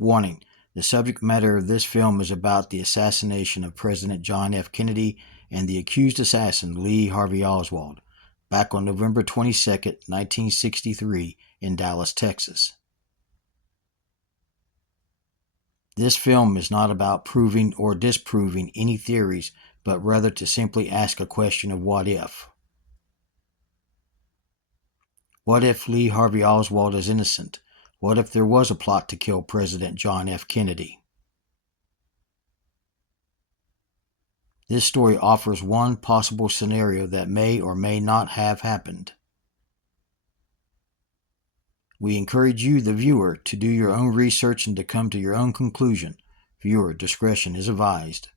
Warning: the subject matter of this film is about the assassination of President John F. Kennedy and the accused assassin Lee Harvey Oswald, back on November 22, 1963, in Dallas, Texas. This film is not about proving or disproving any theories, but rather to simply ask a question of what if. What if Lee Harvey Oswald is innocent? What if there was a plot to kill President John F. Kennedy? This story offers one possible scenario that may or may not have happened. We encourage you, the viewer, to do your own research and to come to your own conclusion. Viewer discretion is advised.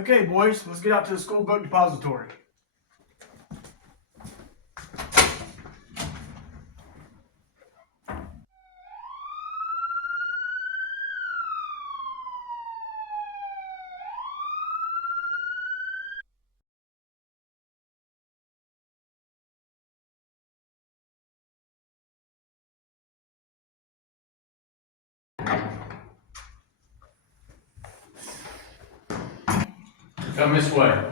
Okay, boys, let's get out to the school book depository. Come this way.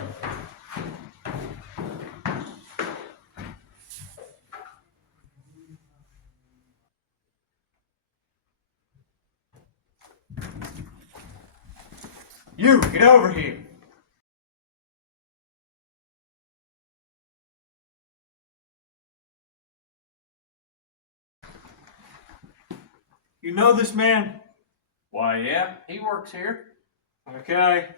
You, get over here. You know this man? Why, yeah, he works here. Okay.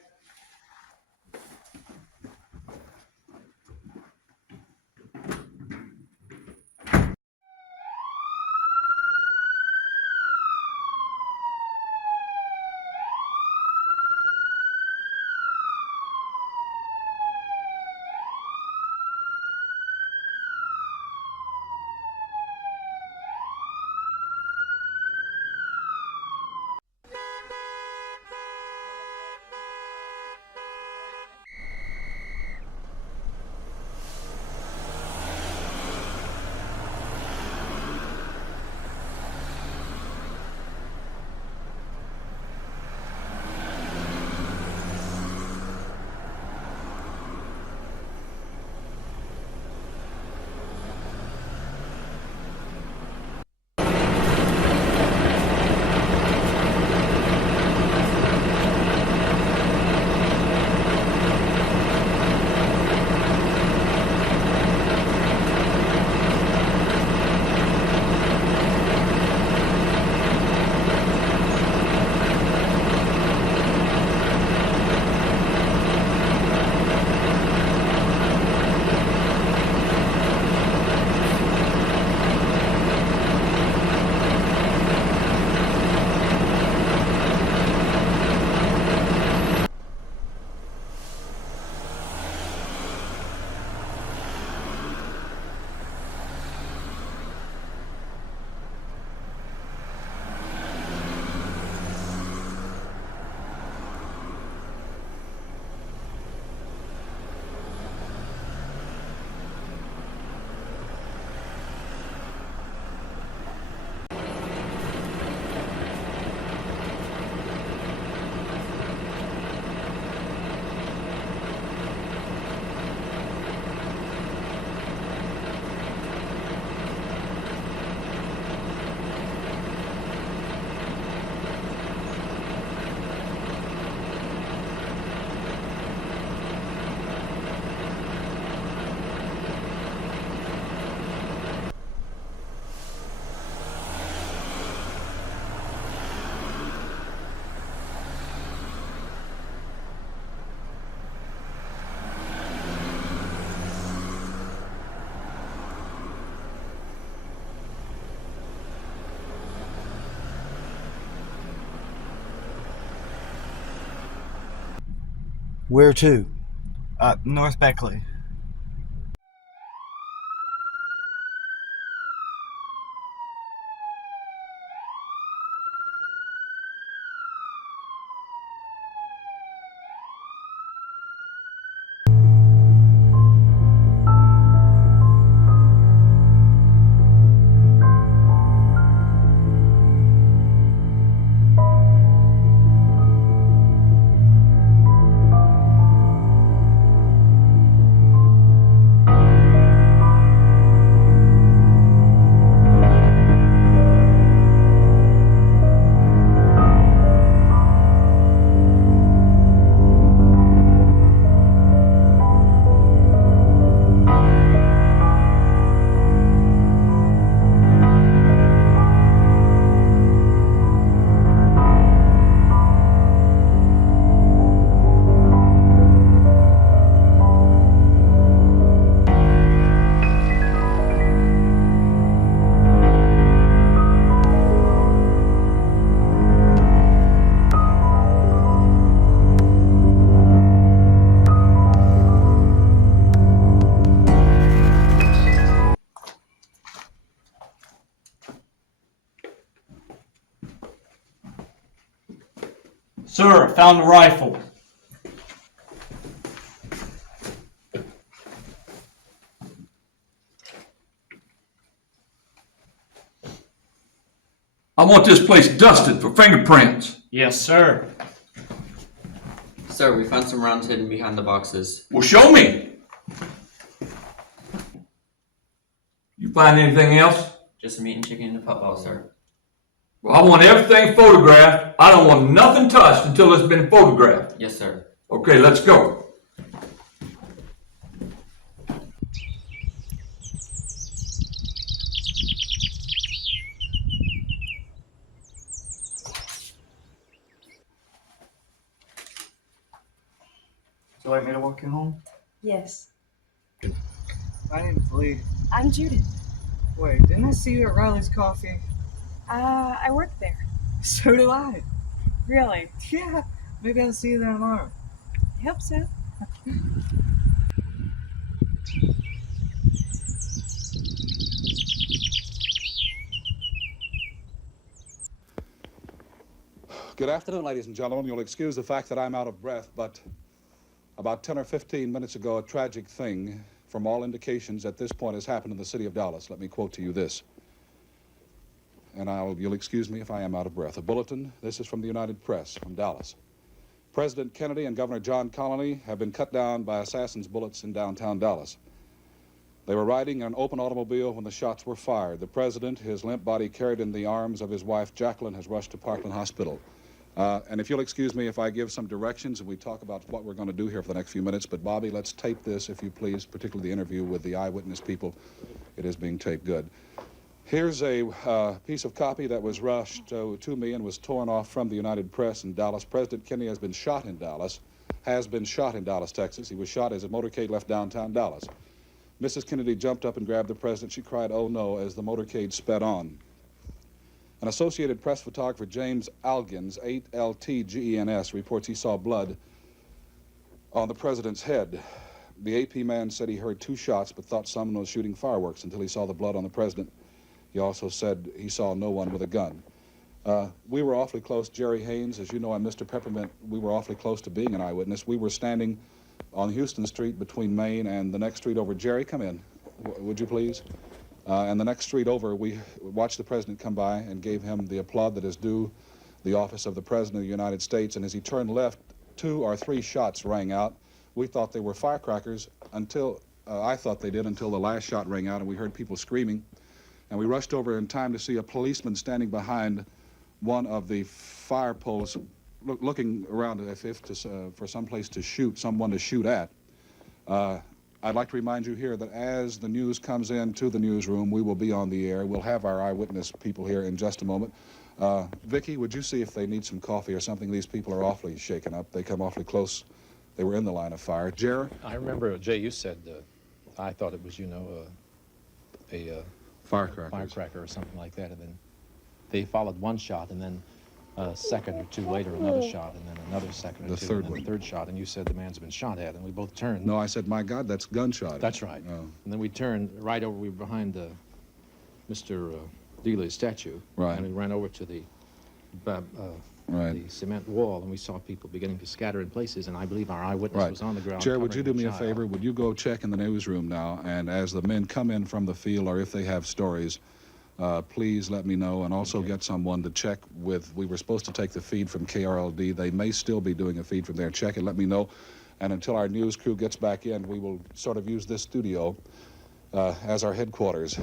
Where to? North Beckley. Sir, I found the rifle. I want this place dusted for fingerprints. Yes, sir. Sir, we found some rounds hidden behind the boxes. Well, show me. You find anything else? Just meat and chicken in a football, sir. Well, I want everything photographed. I don't want nothing touched until it's been photographed. Yes, sir. Okay, let's go. Would you like me to walk you home? Yes. My name's Lee. I'm Judith. Wait, didn't I see you at Riley's Coffee? I work there. So do I. Really? Yeah, maybe I'll see you there tomorrow. I hope so. Good afternoon, ladies and gentlemen. You'll excuse the fact that I'm out of breath, but about 10 or 15 minutes ago, a tragic thing, from all indications at this point, has happened in the city of Dallas. Let me quote to you this. And you'll excuse me if I am out of breath. A bulletin. This is from the United Press, from Dallas. President Kennedy and Governor John Connally have been cut down by assassins' bullets in downtown Dallas. They were riding in an open automobile when the shots were fired. The president, his limp body carried in the arms of his wife, Jacqueline, has rushed to Parkland Hospital. And if you'll excuse me if I give some directions and we talk about what we're going to do here for the next few minutes, but Bobby, let's tape this, if you please, particularly the interview with the eyewitness people. It is being taped good. Here's a piece of copy that was rushed to me and was torn off from the United Press in Dallas. President Kennedy has been shot in Dallas, Texas. He was shot as a motorcade left downtown Dallas. Mrs. Kennedy jumped up and grabbed the president. She cried, "Oh no," as the motorcade sped on. An Associated Press photographer, James Algens, 8LTGENS, reports he saw blood on the president's head. The AP man said he heard 2 shots but thought someone was shooting fireworks until he saw the blood on the president. He also said he saw no one with a gun. We were awfully close. Jerry Haynes, as you know, and Mr. Peppermint, we were awfully close to being an eyewitness. We were standing on Houston Street between Main and the next street over. Jerry, come in, would you please? And the next street over, we watched the president come by and gave him the applaud that is due the office of the President of the United States. And as he turned left, 2 or 3 shots rang out. We thought they were firecrackers until, I thought they did until the last shot rang out and we heard people screaming. And we rushed over in time to see a policeman standing behind one of the fire poles, looking around as if for some place to shoot, someone to shoot at. I'd like to remind you here that as the news comes into the newsroom, we will be on the air. We'll have our eyewitness people here in just a moment. Vicki, would you see if they need some coffee or something? These people are awfully shaken up. They come awfully close. They were in the line of fire. Jer? I remember, Jay, you said, I thought it was, a firecracker or something like that, and then they followed one shot, and then a second or 2 later, another shot, and then another second or 2, and then the third shot, and you said the man's been shot at, and we both turned. No, I said, my God, that's gunshot. That's right. Oh. And then we turned right over, we were behind Mr. Dealey's statue. Right. And we ran over to the cement wall, and we saw people beginning to scatter in places, and I believe our eyewitness was on the ground. Jer, would you do covering me the a favor? child. Would you go check in the newsroom now, and as the men come in from the field, or if they have stories, please let me know, and also get someone to check with, we were supposed to take the feed from KRLD. They may still be doing a feed from there. Check and let me know. And until our news crew gets back in, we will sort of use this studio as our headquarters.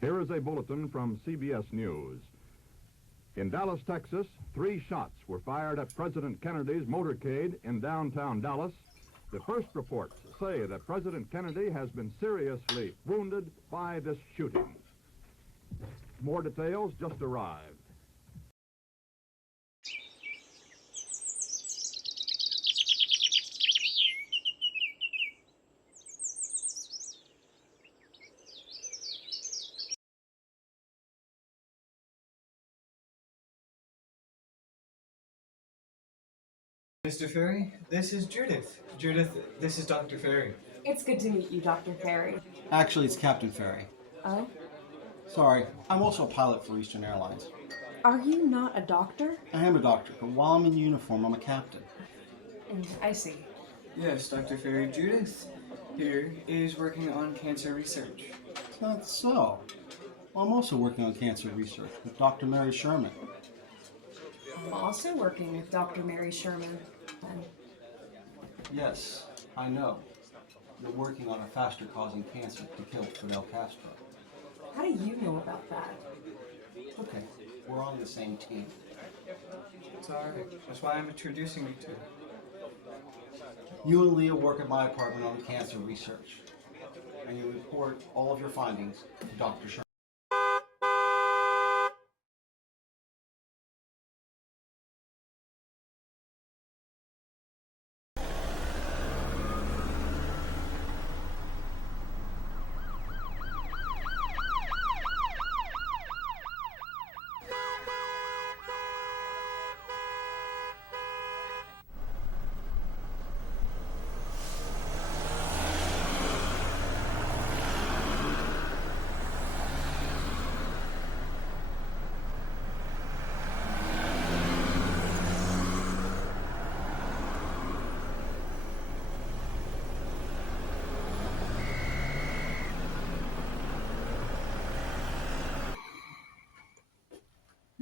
Here is a bulletin from CBS News. In Dallas, Texas, 3 shots were fired at President Kennedy's motorcade in downtown Dallas. The first reports say that President Kennedy has been seriously wounded by this shooting. More details just arrived. Mr. Ferry, this is Judith. Judith, this is Dr. Ferry. It's good to meet you, Dr. Ferry. Actually, it's Captain Ferry. Oh? Sorry, I'm also a pilot for Eastern Airlines. Are you not a doctor? I am a doctor, but while I'm in uniform, I'm a captain. I see. Yes, Dr. Ferry, Judith here is working on cancer research. That's so. Well, I'm also working on cancer research with Dr. Mary Sherman. I'm also working with Dr. Mary Sherman. Yes, I know. You're working on a faster causing cancer to kill Fidel Castro. How do you know about that? Okay, we're on the same team. It's alright. That's why I'm introducing you to her. You and Leah work at my apartment on cancer research, and you report all of your findings to Dr. Sherman.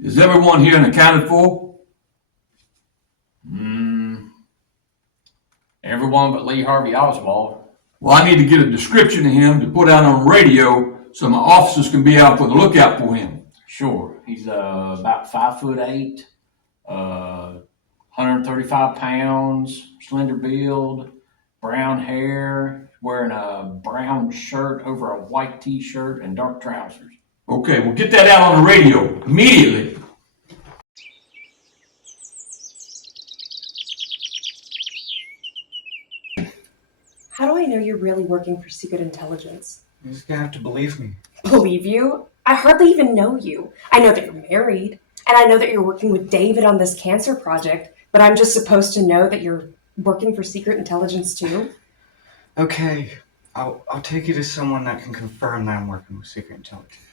Is everyone here accounted for? Everyone but Lee Harvey Oswald. Well, I need to get a description of him to put out on the radio so my officers can be out for the lookout for him. Sure, he's about 5'8", 135 pounds, slender build, brown hair, wearing a brown shirt over a white t-shirt and dark trousers. Okay, well, get that out on the radio immediately. How do I know you're really working for secret intelligence? You're just gonna have to believe me. Believe you? I hardly even know you. I know that you're married, and I know that you're working with David on this cancer project, but I'm just supposed to know that you're working for secret intelligence too? Okay, I'll take you to someone that can confirm that I'm working with secret intelligence.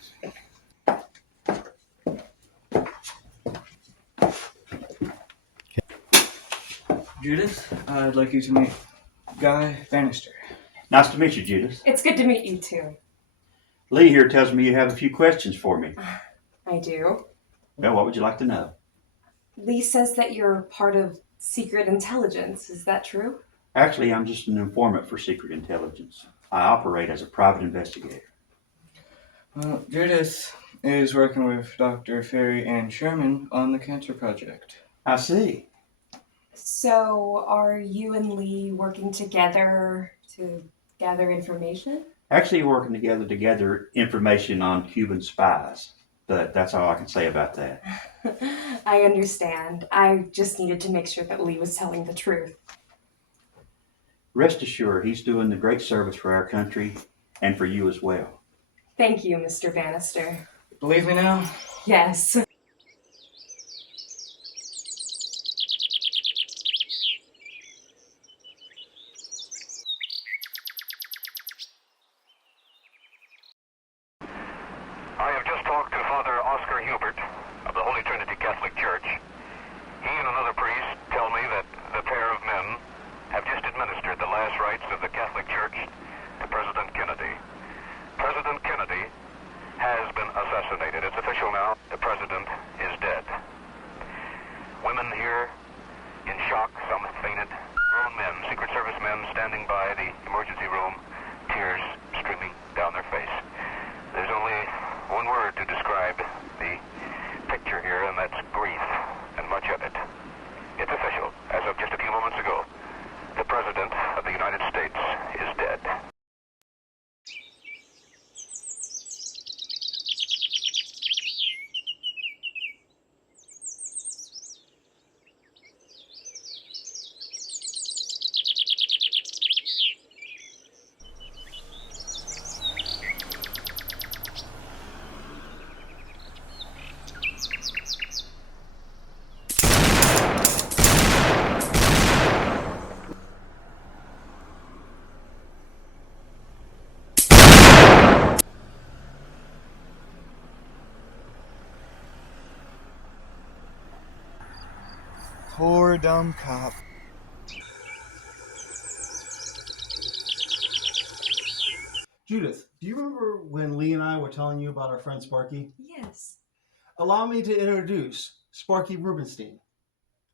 Judith, I'd like you to meet Guy Bannister. Nice to meet you, Judith. It's good to meet you too. Lee here tells me you have a few questions for me. I do. Well, what would you like to know? Lee says that you're part of secret intelligence. Is that true? Actually, I'm just an informant for secret intelligence. I operate as a private investigator. Well, Judith is working with Dr. Ferry and Sherman on the cancer project. I see. So, are you and Lee working together to gather information? Actually, we're working together to gather information on Cuban spies, but that's all I can say about that. I understand. I just needed to make sure that Lee was telling the truth. Rest assured, he's doing a great service for our country and for you as well. Thank you, Mr. Bannister. Believe me now? Yes. I have just talked to Father Oscar Hubert of the Holy Trinity Catholic Church. He and another priest tell me that the pair of men have just administered the last rites of the Catholic Church to President Kennedy. President Kennedy has been assassinated. It's official now. The president is dead. Women here in shock, some have fainted. Grown men, Secret Service men standing by the emergency room, tears streaming down their face. There's only one word to describe the picture here, and that's grief, and much of it. It's official. As of just a few moments ago, the President of the United States is dead. Poor dumb cop. Judith, do you remember when Lee and I were telling you about our friend Sparky? Yes. Allow me to introduce Sparky Rubenstein.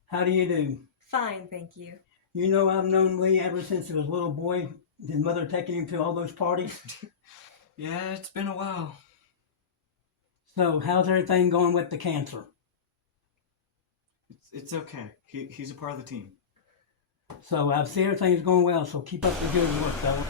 How do you do? Fine, thank you. You know I've known Lee ever since he was a little boy, his mother taking him to all those parties. Yeah, it's been a while. So how's everything going with the cancer? It's okay. He's a part of the team. So I see everything's going well, so keep up the good work, fella.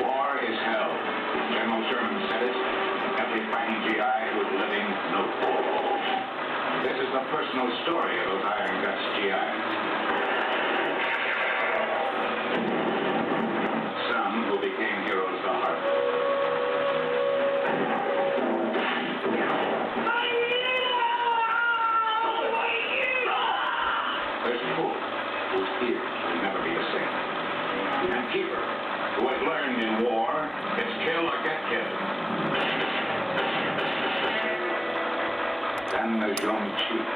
War is hell. General Sherman said it. Every fighting GI was living no war. This is the personal story of those Iron Guts GIs. Some who became heroes the hard way. There's Pope, whose ears will never be the same. And Keeper, who has learned in war, it's kill or get killed. Then there's Young Chief.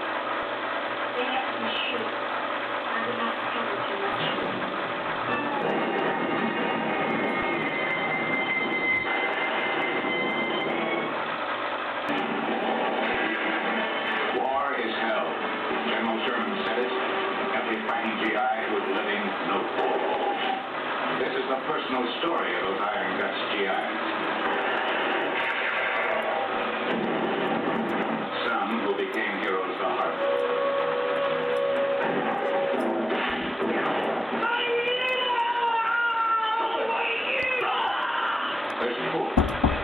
War is hell. General Sherman said it. Every fighting GI was living no war. This is the personal story of those Iron Guts GIs. Some who became heroes the hard way. There's Pope,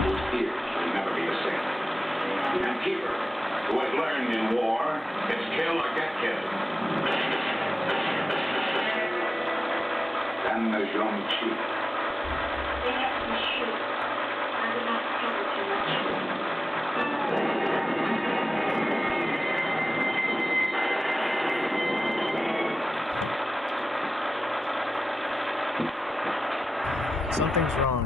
whose ears will never be the same. And Keeper, who has learned in war, it's kill or get killed. Then there's Young Chief. Something's wrong.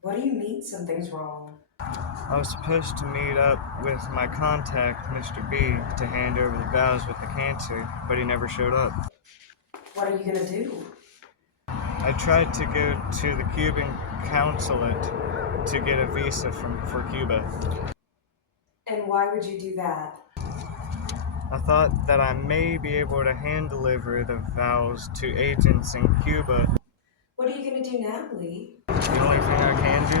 What do you mean something's wrong? I was supposed to meet up with my contact, Mr. B, to hand over the vows with the cancer, but he never showed up. What are you gonna do? I tried to go to the Cuban consulate to get a visa for Cuba. And why would you do that? I thought that I may be able to hand deliver the vows to agents in Cuba. What are you gonna do now, Lee? The only thing I can do,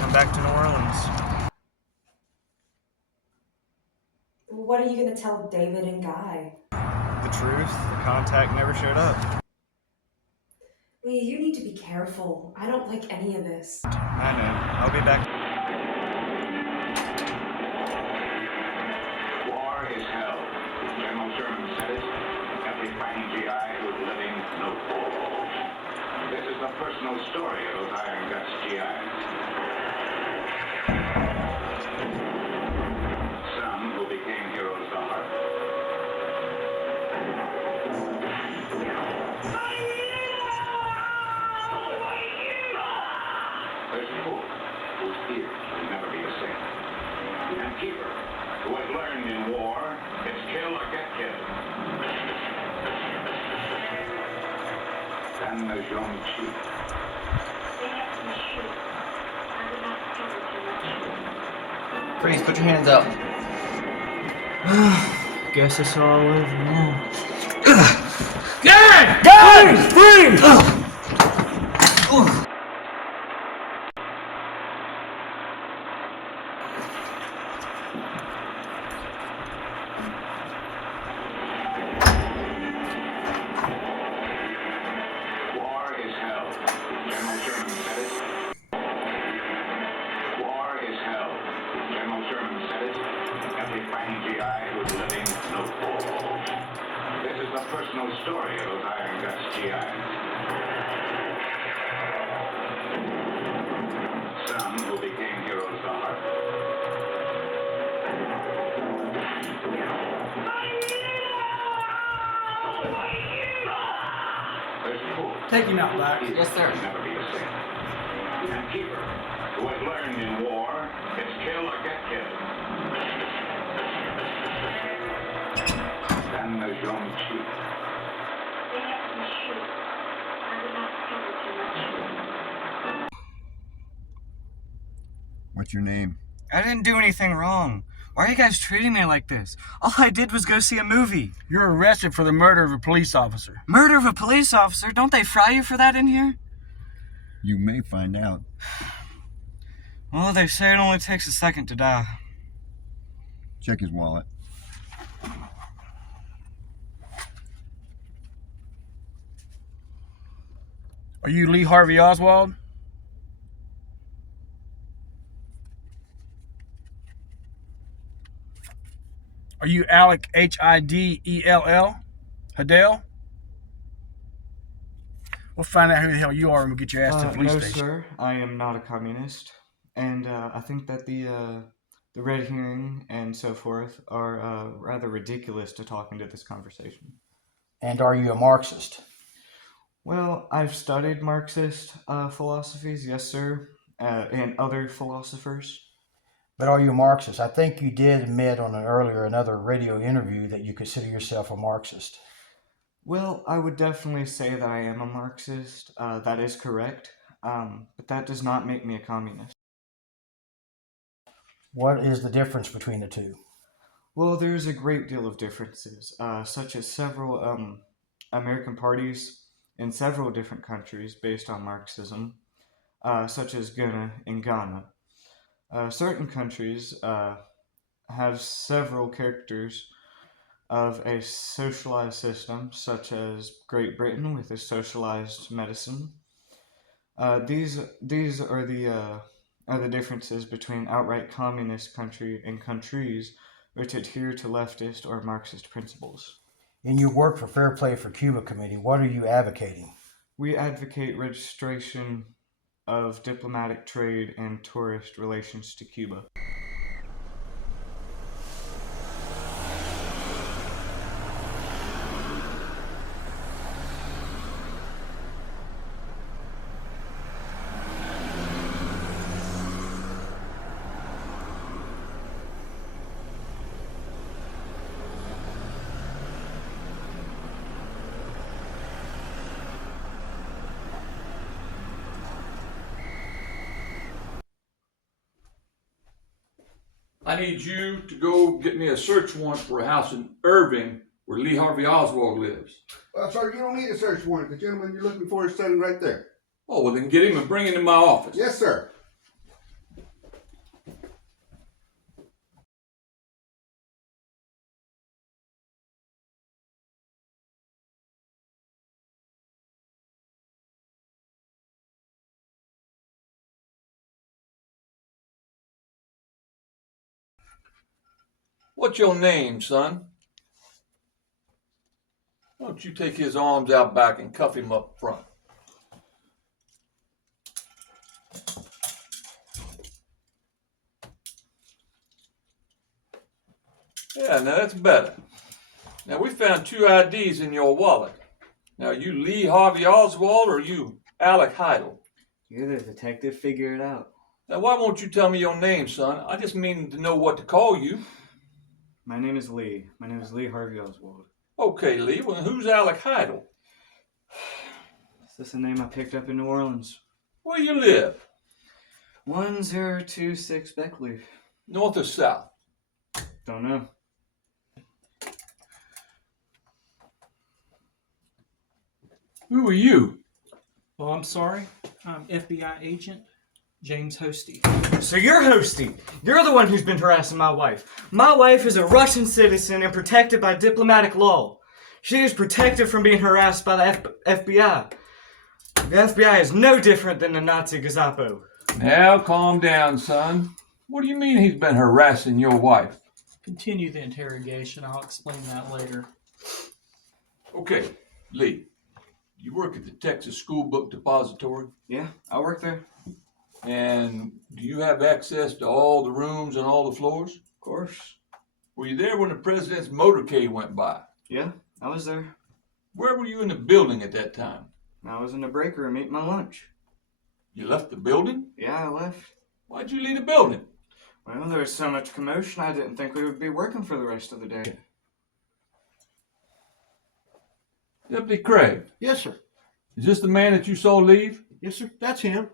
come back to New Orleans. What are you gonna tell David and Guy? The truth, the contact never showed up. Lee, you need to be careful. I don't like any of this. I know. I'll be back. War is hell. General Sherman said it. Every fighting GI was living no war. This is the personal story of those Iron Guts GIs. Some who became heroes the hard way. There's Pope, whose ears will never be the same. And Keeper, who has learned in war, it's kill or get killed. Then there's Young Chief. Freeze, put your hands up. Guess it's all over now. Guys! Freeze! War is hell. General Sherman said it. story of those iron guts GIs. Some who became heroes of the heart. Take him out, Black. Yes, sir. Never be the same. And Keeper, who has learned in war, it's kill or get killed. Then there's Jean Chief. They have to shoot. I would not cover too much. What's your name? I didn't do anything wrong. Why are you guys treating me like this? All I did was go see a movie. You're arrested for the murder of a police officer. Murder of a police officer? Don't they fry you for that in here? You may find out. Well, they say it only takes a second to die. Check his wallet. Are you Lee Harvey Oswald? Are you Alec Hidell? Hidell? We'll find out who the hell you are and we'll get your ass to the police No, station. sir. I am not a communist. And I think that the red herring and so forth are rather ridiculous to talk into this conversation. And are you a Marxist? Well, I've studied Marxist philosophies, yes, sir, and other philosophers. But are you a Marxist? I think you did admit on another radio interview that you consider yourself a Marxist. Well, I would definitely say that I am a Marxist. That is correct. But that does not make me a communist. What is the difference between the two? Well, there's a great deal of differences, such as several American parties in several different countries based on Marxism, such as Ghana and Ghana. Certain countries have several characters of a socialized system, such as Great Britain with a socialized medicine. These are the differences between outright communist country and countries which adhere to leftist or Marxist principles. In your work for Fair Play for Cuba Committee, what are you advocating? We advocate registration of diplomatic trade and tourist relations to Cuba. I need you to go get me a search warrant for a house in Irving where Lee Harvey Oswald lives. Sir, you don't need a search warrant. The gentleman you're looking for is standing right there. Oh, well then get him and bring him to my office. Yes, sir. What's your name, son? Why don't you take his arms out back and cuff him up front? Yeah, now that's better. Now we found 2 IDs in your wallet. Now are you Lee Harvey Oswald or are you Alec Heidel? You're the detective, figure it out. Now why won't you tell me your name, son? I just mean to know what to call you. My name is Lee. My name is Lee Harvey Oswald. Okay, Lee. Well, who's Alec Heidel? Is this a name I picked up in New Orleans? Where you live? 1026 Beckley. North or south? Don't know. Who are you? Well, I'm sorry. I'm FBI agent James Hosty. So you're Hosty. You're the one who's been harassing my wife. My wife is a Russian citizen and protected by diplomatic law. She is protected from being harassed by the FBI. The FBI is no different than the Nazi Gestapo. Now calm down, son. What do you mean he's been harassing your wife? Continue the interrogation. I'll explain that later. Okay. Lee, you work at the Texas School Book Depository? Yeah, I work there. And do you have access to all the rooms and all the floors? Of course. Were you there when the president's motorcade went by? Yeah, I was there. Where were you in the building at that time? I was in the break room eating my lunch. You left the building? Yeah, I left. Why'd you leave the building? Well, there was so much commotion, I didn't think we would be working for the rest of the day. Deputy Craig, Yes, sir. is this the man that you saw leave? Yes, sir. That's him.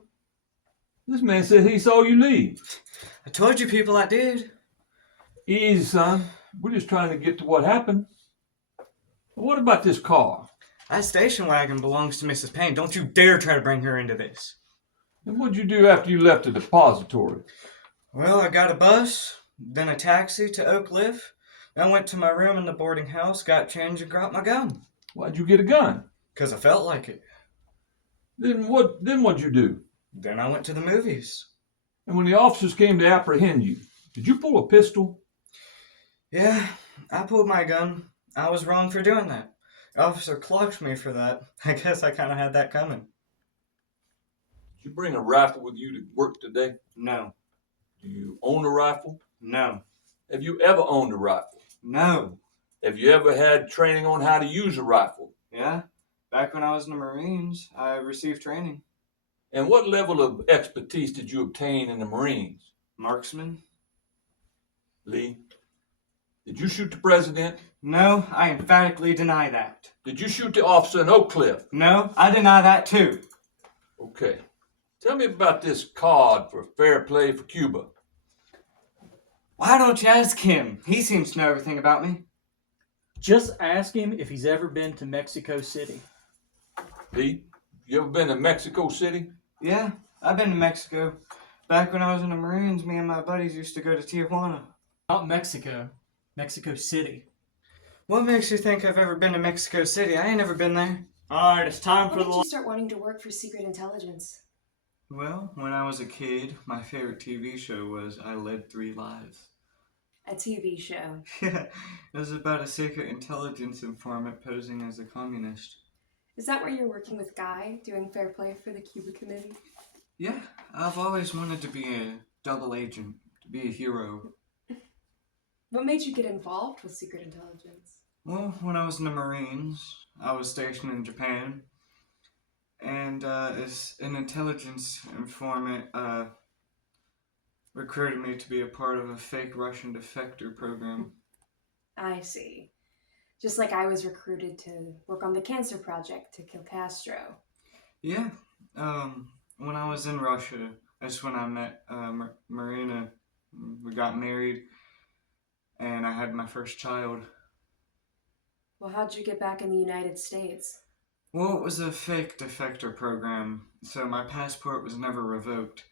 This man said he saw you leave. I told you people I did. Easy, son. We're just trying to get to what happened. What about this car? That station wagon belongs to Mrs. Payne. Don't you dare try to bring her into this. And what'd you do after you left the depository? Well, I got a bus, then a taxi to Oak Cliff. Then went to my room in the boarding house, got changed, and got my gun. Why'd you get a gun? 'Cause I felt like it. Then what'd you do? Then I went to the movies. And when the officers came to apprehend you, did you pull a pistol? Yeah, I pulled my gun. I was wrong for doing that. The officer clocked me for that. I guess I kind of had that coming. Did you bring a rifle with you to work today? No. Do you own a rifle? No. Have you ever owned a rifle? No. Have you ever had training on how to use a rifle? Yeah. Back when I was in the Marines, I received training. And what level of expertise did you obtain in the Marines? Marksman? Lee, did you shoot the president? No, I emphatically deny that. Did you shoot the officer in Oak Cliff? No, I deny that too. Okay. Tell me about this card for fair play for Cuba. Why don't you ask him? He seems to know everything about me. Just ask him if he's ever been to Mexico City. Lee, you ever been to Mexico City? Yeah, I've been to Mexico. Back when I was in the Marines, me and my buddies used to go to Tijuana. Not Mexico. Mexico City. What makes you think I've ever been to Mexico City? I ain't never been there. Alright, it's time When did you start wanting to work for secret intelligence? Well, when I was a kid, my favorite TV show was I Led 3 Lives. A TV show. Yeah, it was about a secret intelligence informant posing as a communist. Is that where you're working with Guy, doing fair play for the Cuba Committee? Yeah, I've always wanted to be a double agent, to be a hero. What made you get involved with secret intelligence? Well, when I was in the Marines, I was stationed in Japan, and as an intelligence informant, recruited me to be a part of a fake Russian defector program. I see. Just like I was recruited to work on the cancer project to kill Castro. Yeah, when I was in Russia, that's when I met Marina. We got married, and I had my first child. Well, how'd you get back in the United States? Well, it was a fake defector program, so my passport was never revoked.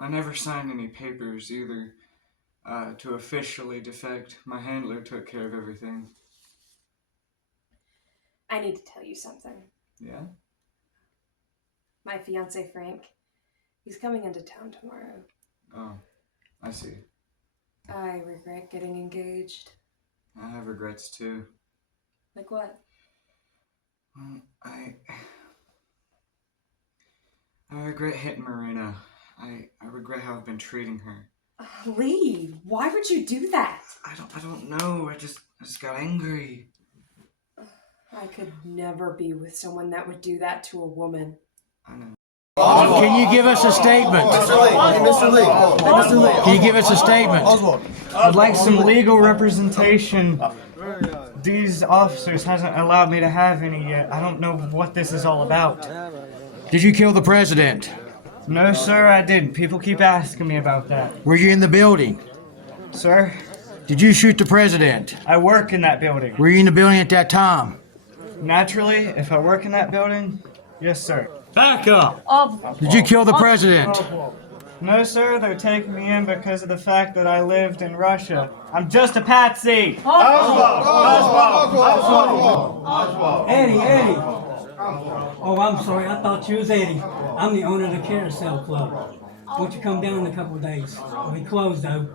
I never signed any papers either to officially defect. My handler took care of everything. I need to tell you something. Yeah? My fiancé, Frank, he's coming into town tomorrow. Oh, I see. I regret getting engaged. I have regrets too. Like what? I regret hitting Marina. I regret how I've been treating her. Lee, why would you do that? I don't know. I just got angry. I could never be with someone that would do that to a woman. I know. Can you give us a statement? Mr. Lee. Hey, Mr. Lee. Hey, Mr. Lee. Can you give us a statement? Oswald. I'd like some legal representation. These officers hasn't allowed me to have any yet. I don't know what this is all about. Did you kill the president? No, sir, I didn't. People keep asking me about that. Were you in the building? Sir? Did you shoot the president? I work in that building. Were you in the building at that time? Naturally, if I work in that building, yes, sir. Back up! Did you kill the president? No, sir, they're taking me in because of the fact that I lived in Russia. I'm just a patsy! Eddie! Oh, I'm sorry, I thought you was Eddie. I'm the owner of the Carousel Club. Won't you come down in a couple of days? I'll be closed though,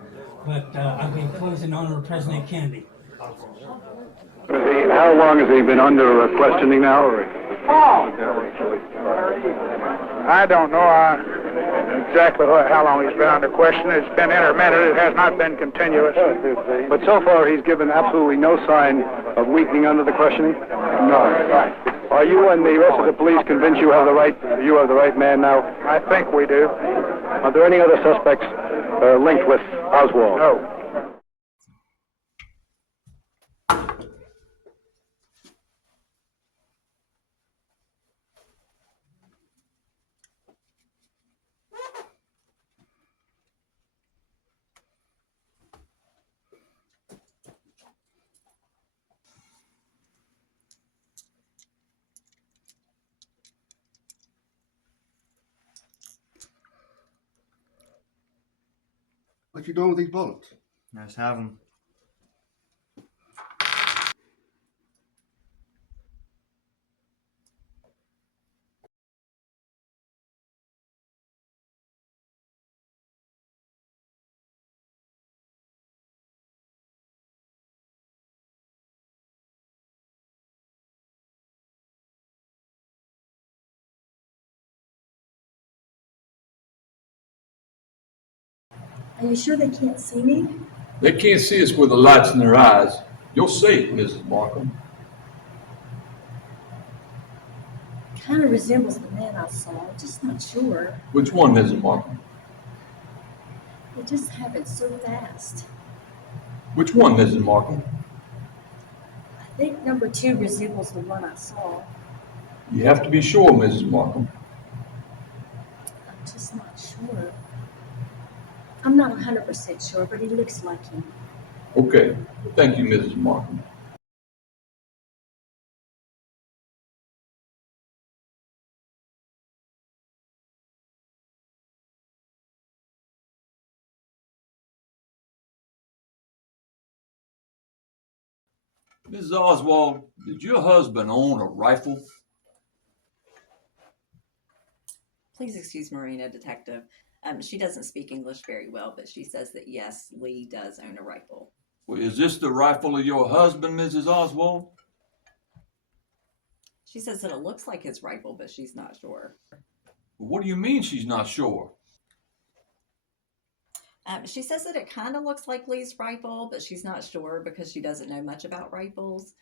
but I'll be closed in honor of President Kennedy. How long has he been under questioning now? I don't know exactly how long he's been under question. It's been intermittent. It has not been continuous. But so far, he's given absolutely no sign of weakening under the questioning? No. Are you and the rest of the police convinced you have the right man now? I think we do. Are there any other suspects linked with Oswald? No. What you doing with these bullets? Let's have them. Are you sure they can't see me? They can't see us with the lights in their eyes. You're safe, Mrs. Markham. Kind of resembles the man I saw. I'm just not sure. Which one, Mrs. Markham? It just happened so fast. Which one, Mrs. Markham? I think number 2 resembles the one I saw. You have to be sure, Mrs. Markham. I'm just not sure. I'm not 100% sure, but he looks like him. Okay. Thank you, Mrs. Markham. Mrs. Oswald, did your husband own a rifle? Please excuse Marina, detective. She doesn't speak English very well, but she says that yes, Lee does own a rifle. Well, is this the rifle of your husband, Mrs. Oswald? She says that it looks like his rifle, but she's not sure. Well, what do you mean she's not sure? She says that it kind of looks like Lee's rifle, but she's not sure because she doesn't know much about rifles.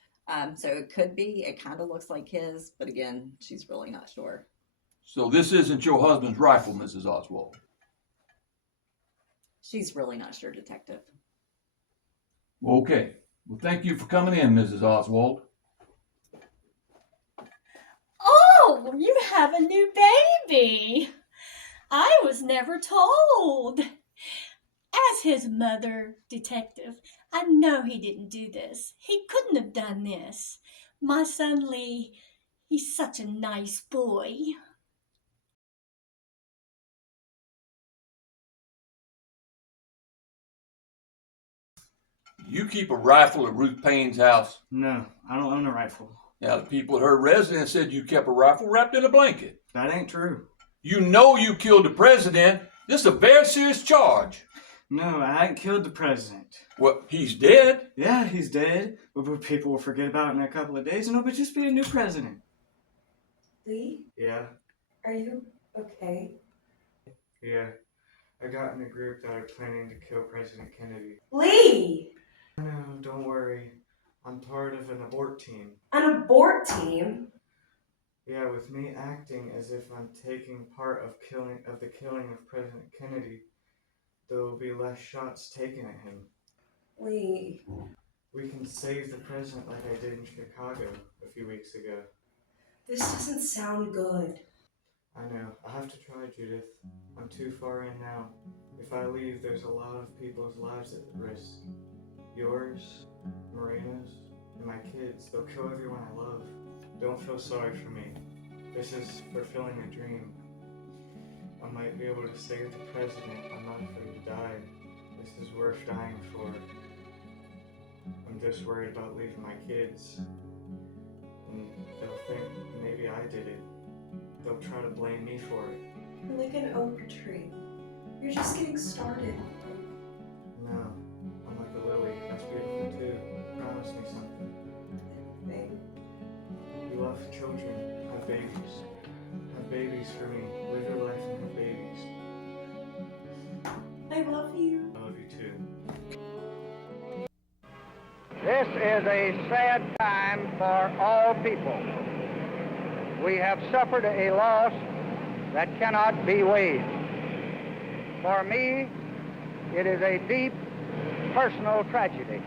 So it could be, it kind of looks like his, but again, she's really not sure. So this isn't your husband's rifle, Mrs. Oswald? She's really not sure, detective. Okay. Well, thank you for coming in, Mrs. Oswald. Oh, you have a new baby. I was never told. As his mother, detective, I know he didn't do this. He couldn't have done this. My son Lee, he's such a nice boy. You keep a rifle at Ruth Payne's house? No, I don't own a rifle. Now, the people at her residence said you kept a rifle wrapped in a blanket. That ain't true. You know you killed the president. This is a very serious charge. No, I ain't killed the president. Well, he's dead. Yeah, he's dead. But people will forget about it in a couple of days and it'll just be a new president. Lee, Yeah, are you okay? yeah. I got in a group that are planning to kill President Kennedy. Lee! No, don't worry. I'm part of an abort team. An abort team? Yeah, with me acting as if I'm taking part of the killing of President Kennedy, there will be less shots taken at him. Lee. We can save the president like I did in Chicago a few weeks ago. This doesn't sound good. I know. I have to try, Judith. I'm too far in now. If I leave, there's a lot of people's lives at risk. Yours, Marina's, and my kids. They'll kill everyone I love. Don't feel sorry for me. This is fulfilling a dream. I might be able to save the president. I'm not afraid to die. This is worth dying for. I'm just worried about leaving my kids. And they'll think maybe I did it. They'll try to blame me for it. You're like an oak tree. You're just getting started. No, I'm like a lily. That's beautiful too. Proud love you. I love you too. This is a sad time for all people. We have suffered a loss that cannot be weighed. For me, it is a deep personal tragedy.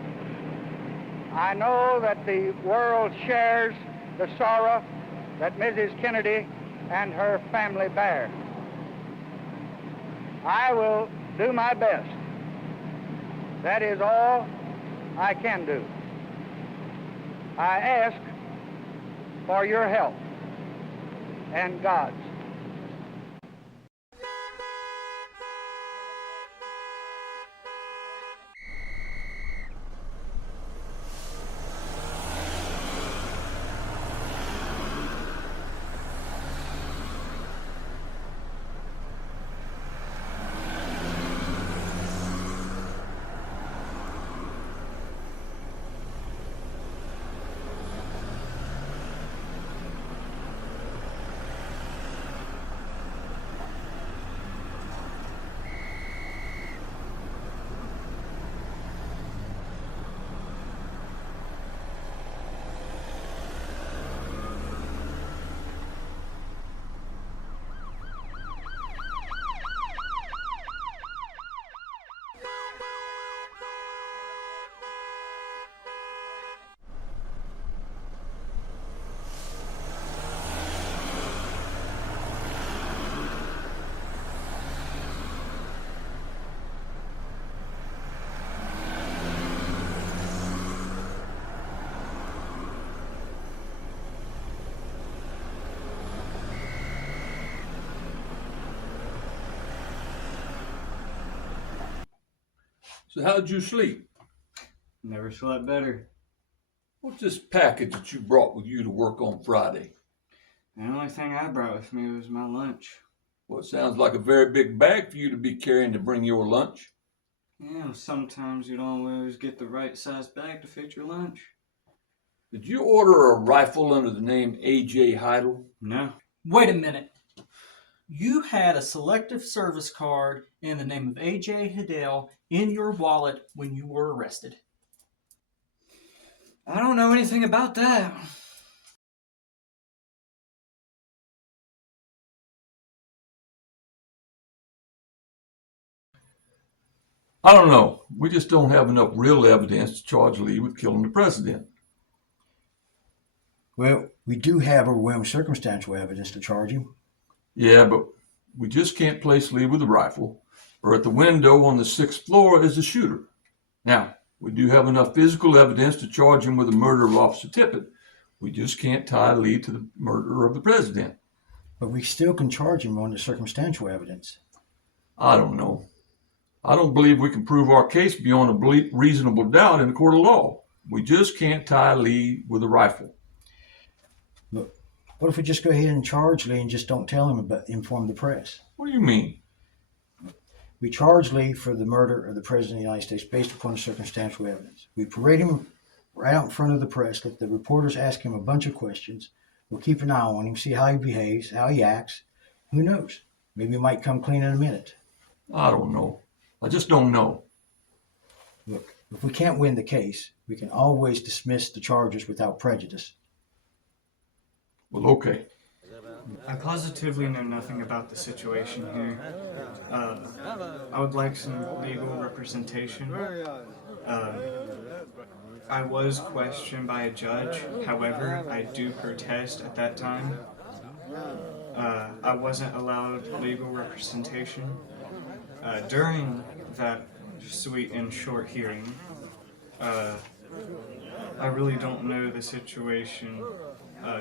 I know that the world shares the sorrow that Mrs. Kennedy and her family bear. I will do my best. That is all I can do. I ask for your help and God's. So how'd you sleep? Never slept better. What's this package that you brought with you to work on Friday? The only thing I brought with me was my lunch. Well, it sounds like a very big bag for you to be carrying to bring your lunch. Yeah, sometimes you don't always get the right size bag to fit your lunch. Did you order a rifle under the name A.J. Heidel? No. Wait a minute. You had a selective service card in the name of A.J. Heidel in your wallet when you were arrested. I don't know anything about that. I don't know. We just don't have enough real evidence to charge Lee with killing the president. Well, we do have overwhelming circumstantial evidence to charge him. Yeah, but we just can't place Lee with a rifle or at the window on the 6th floor as the shooter. Now, we do have enough physical evidence to charge him with the murder of Officer Tippett. We just can't tie Lee to the murder of the president. But we still can charge him on the circumstantial evidence. I don't know. I don't believe we can prove our case beyond a reasonable doubt in a court of law. We just can't tie Lee with a rifle. Look, what if we just go ahead and charge Lee and just don't tell him about inform the press? What do you mean? We charge Lee for the murder of the President of the United States based upon the circumstantial evidence. We parade him right out in front of the press, let the reporters ask him a bunch of questions. We'll keep an eye on him, see how he behaves, how he acts. Who knows? Maybe he might come clean in a minute. I don't know. I just don't know. Look, if we can't win the case, we can always dismiss the charges without prejudice. Well, okay. I positively know nothing about the situation here. I would like some legal representation. I was questioned by a judge. However, I do protest at that time. I wasn't allowed legal representation. During that sweet and short hearing, I really don't know the situation.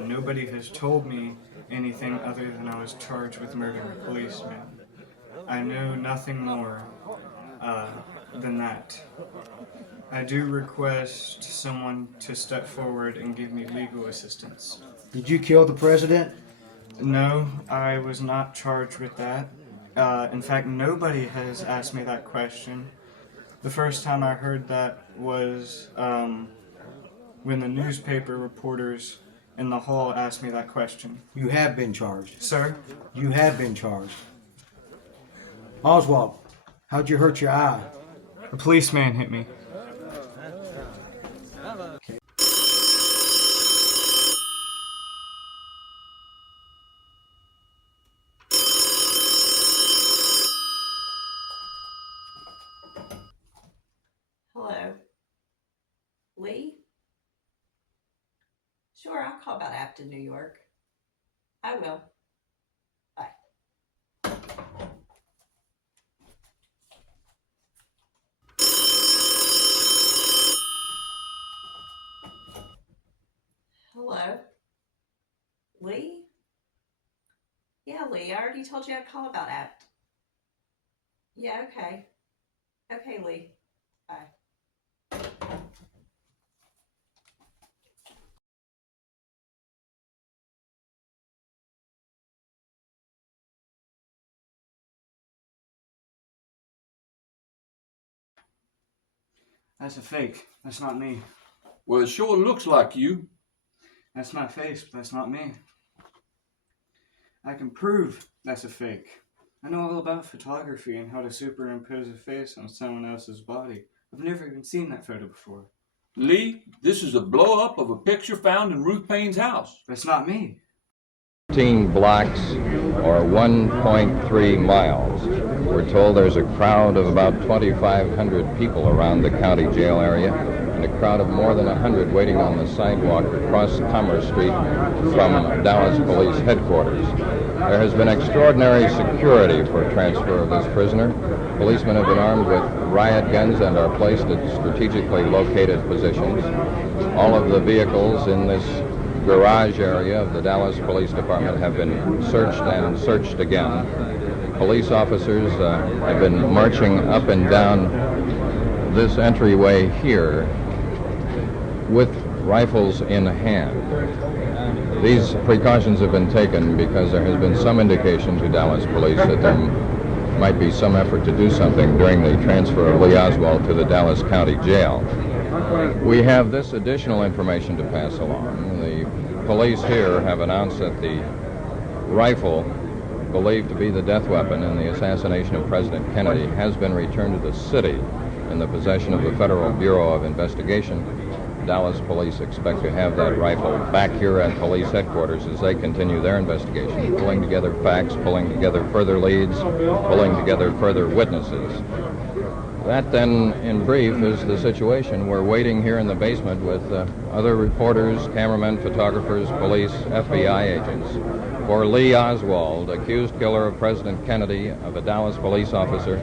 Nobody has told me anything other than I was charged with murdering a policeman. I know nothing more than that. I do request someone to step forward and give me legal assistance. Did you kill the president? No, I was not charged with that. In fact, nobody has asked me that question. The first time I heard that was when the newspaper reporters in the hall asked me that question. You have been charged. Sir? You have been charged. Oswald, How'd you hurt your eye? A policeman hit me. Hello. Lee? Sure, I'll call about Afton, New York. I will. Bye. Hello? Lee? Yeah, Lee, I already told you I'd call about Apt. Yeah, okay. Okay, Lee. Bye. That's a fake. That's not me. Well, it sure looks like you. That's my face, but that's not me. I can prove that's a fake. I know all about photography and how to superimpose a face on someone else's body. I've never even seen that photo before. Lee, this is a blow-up of a picture found in Ruth Payne's house. That's not me. 15 blocks or 1.3 miles. We're told there's a crowd of about 2,500 people around the county jail area and a crowd of more than 100 waiting on the sidewalk across Commerce Street from Dallas Police Headquarters. There has been extraordinary security for transfer of this prisoner. Policemen have been armed with riot guns and are placed at strategically located positions. All of the vehicles in this garage area of the Dallas Police Department have been searched and searched again. Police officers have been marching up and down this entryway here with rifles in hand. These precautions have been taken because there has been some indication to Dallas Police that there might be some effort to do something during the transfer of Lee Oswald to the Dallas County Jail. We have this additional information to pass along. The police here have announced that the rifle believed to be the death weapon in the assassination of President Kennedy has been returned to the city in the possession of the Federal Bureau of Investigation. Dallas police expect to have that rifle back here at police headquarters as they continue their investigation, pulling together facts, pulling together further leads, pulling together further witnesses. That then, in brief, is the situation. We're waiting here in the basement with other reporters, cameramen, photographers, police, FBI agents for Lee Oswald, accused killer of President Kennedy, of a Dallas police officer,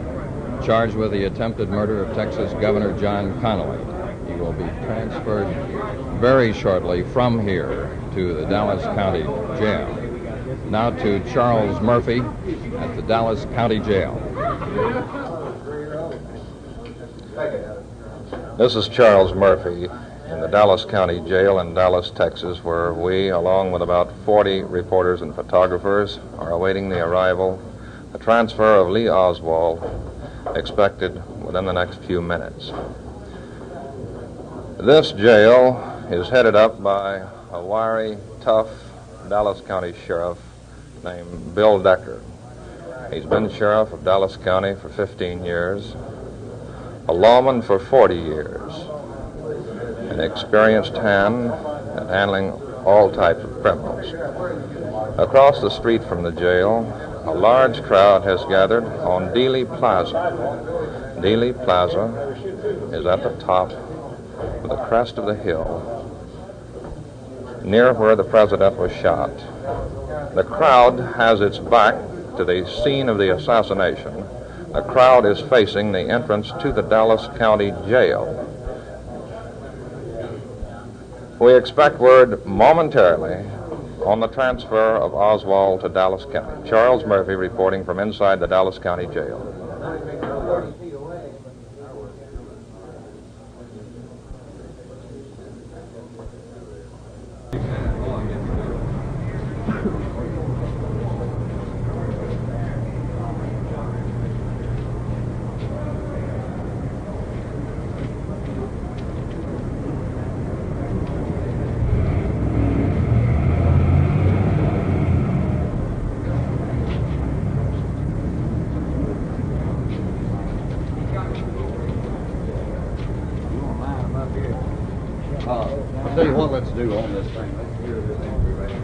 charged with the attempted murder of Texas Governor John Connally. He will be transferred very shortly from here to the Dallas County Jail. Now to Charles Murphy at the Dallas County Jail. This is Charles Murphy in the Dallas County Jail in Dallas, Texas, where we, along with about 40 reporters and photographers, are awaiting the arrival, the transfer of Lee Oswald, expected within the next few minutes. This jail is headed up by a wiry, tough Dallas County sheriff named Bill Decker. He's been sheriff of Dallas County for 15 years, a lawman for 40 years, an experienced hand at handling all types of criminals. Across the street from the jail, a large crowd has gathered on Dealey Plaza. Dealey Plaza is at the top of the crest of the hill, near where the president was shot. The crowd has its back to the scene of the assassination. The crowd is facing the entrance to the Dallas County Jail. We expect word momentarily on the transfer of Oswald to Dallas County. Charles Murphy reporting from inside the Dallas County Jail. I'll tell you what, let's do on this thing. Let's get everything right here.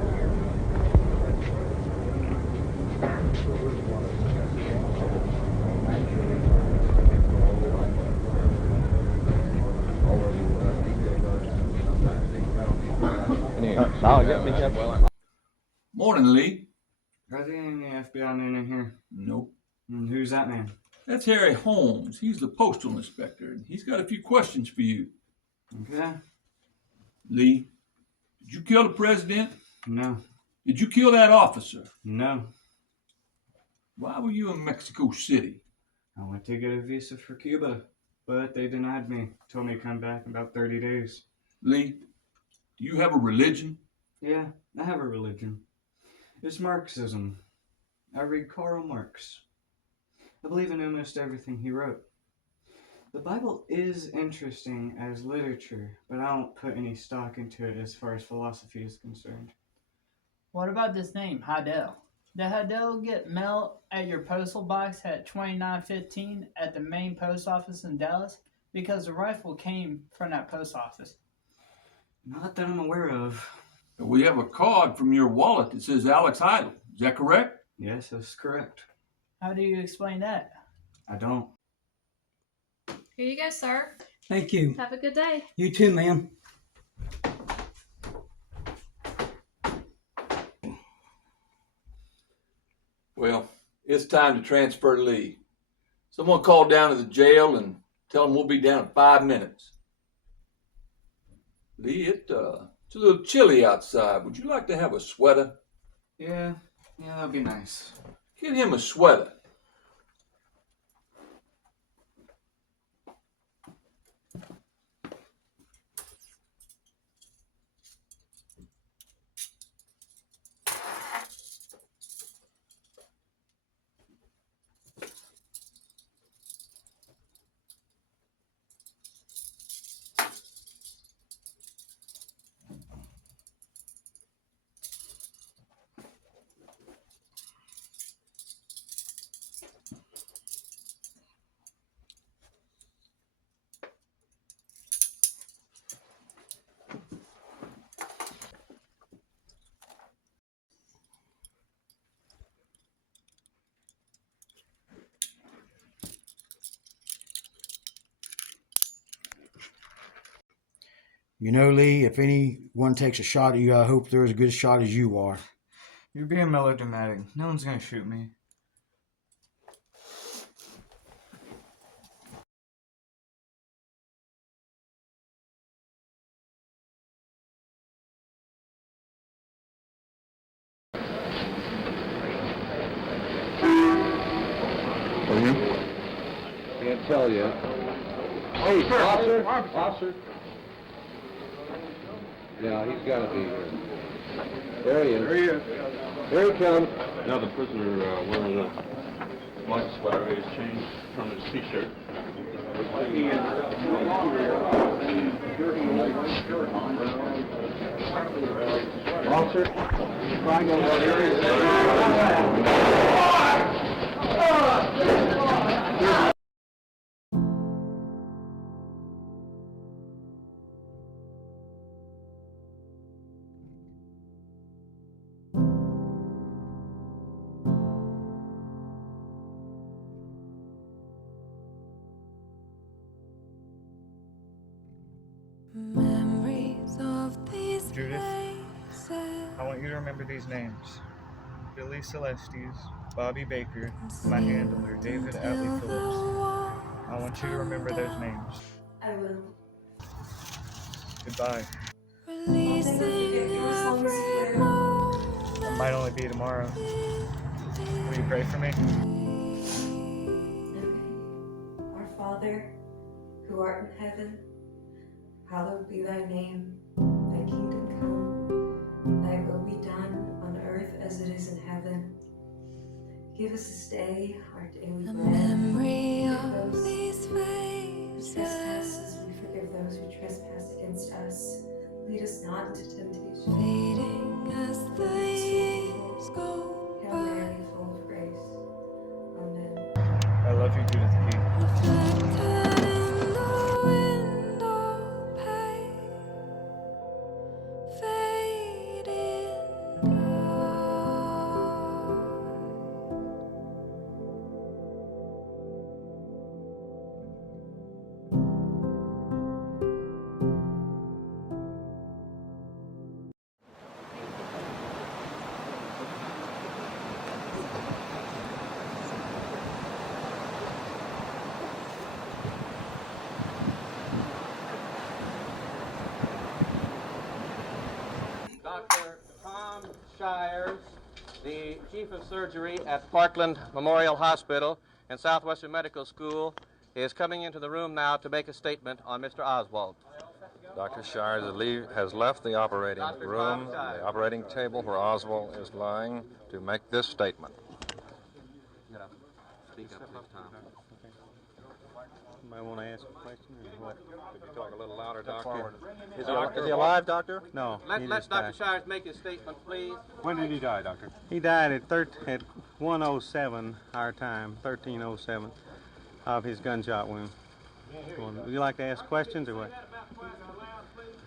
Morning, Lee. Are there any FBI men in here? Nope. And who's that man? That's Harry Holmes. He's the postal inspector, and he's got a few questions for you. Okay. Lee, did you kill the president? No. Did you kill that officer? No. Why were you in Mexico City? I went to get a visa for Cuba, but they denied me. Told me to come back in about 30 days. Lee, do you have a religion? Yeah, I have a religion. It's Marxism. I read Karl Marx. I believe in almost everything he wrote. The Bible is interesting as literature, but I don't put any stock into it as far as philosophy is concerned. What about this name, Hidell? Did Hidell get mail at your postal box at 2915 at the main post office in Dallas? Because the rifle came from that post office. Not that I'm aware of. We have a card from your wallet that says Alex Heidel. Is that correct? Yes, that's correct. How do you explain that? I don't. Here you go, sir. Thank you. Have a good day. You too, ma'am. Well, it's time to transfer Lee. Someone call down to the jail and tell them we'll be down in 5 minutes. Lee, it's a little chilly outside. Would you like to have a sweater? Yeah, that'd be nice. Get him a sweater. You know, Lee, if anyone takes a shot at you, I hope they're as good a shot as you are. You're being melodramatic. No one's gonna shoot me. Are you? Can't tell yet. Hey, officer. Yeah, he's got to be here. There he is. There he is. Here he comes. Now the prisoner wearing a black sweater is changed from his t-shirt. Officer, trying on what area? Judith, I want you to remember these names. Billy Celestes, Bobby Baker, my handler, David Atlee Phillips. I want you to remember those names. I will. Goodbye. I'll stay with you as long as you will. It might only be tomorrow. Will you pray for me? Our Father, who art in heaven, hallowed be thy name. Thy kingdom come, thy will be done on earth as it is in heaven. Give us this day our daily bread. Forgive those who trespass as we forgive those who trespass against us. Lead us not into temptation. Leading as the years go by. Hail Mary, full of grace. Amen. I love you, Judith P. Reflected in the window pane. Chief of Surgery at Parkland Memorial Hospital and Southwestern Medical School, is coming into the room now to make a statement on Mr. Oswald. Dr. Shires has left the operating room, the operating table where Oswald is lying, to make this statement. Speak up this time. Somebody want to ask a question or what? Could you talk a little louder, Doctor? Is he alive, Doctor? No. Let he Dr. just died. Shires make his statement, please. When did he die, Doctor? He died at 1:07 our time, 13:07, of his gunshot wound. Would you like to ask questions or what?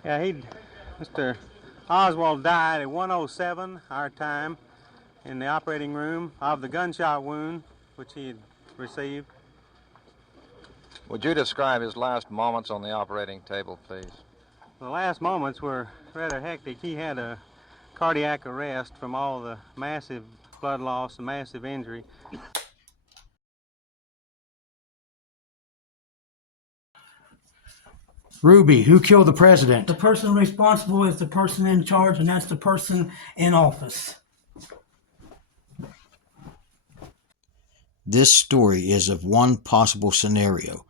Yeah, Mr. Oswald died at 1:07 our time in the operating room of the gunshot wound which he had received. Would you describe his last moments on the operating table, please? The last moments were rather hectic. He had a cardiac arrest from all the massive blood loss and massive injury. Ruby, who killed the president? The person responsible is the person in charge, and that's the person in office. This story is of one possible scenario.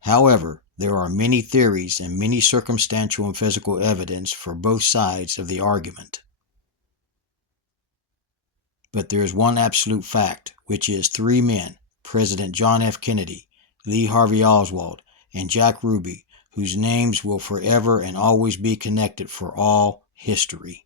However, there are many theories and many circumstantial and physical evidence for both sides of the argument. But there is one absolute fact, which is 3 men, President John F. Kennedy, Lee Harvey Oswald, and Jack Ruby, whose names will forever and always be connected for all history.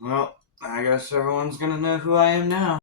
Well, I guess everyone's gonna know who I am now.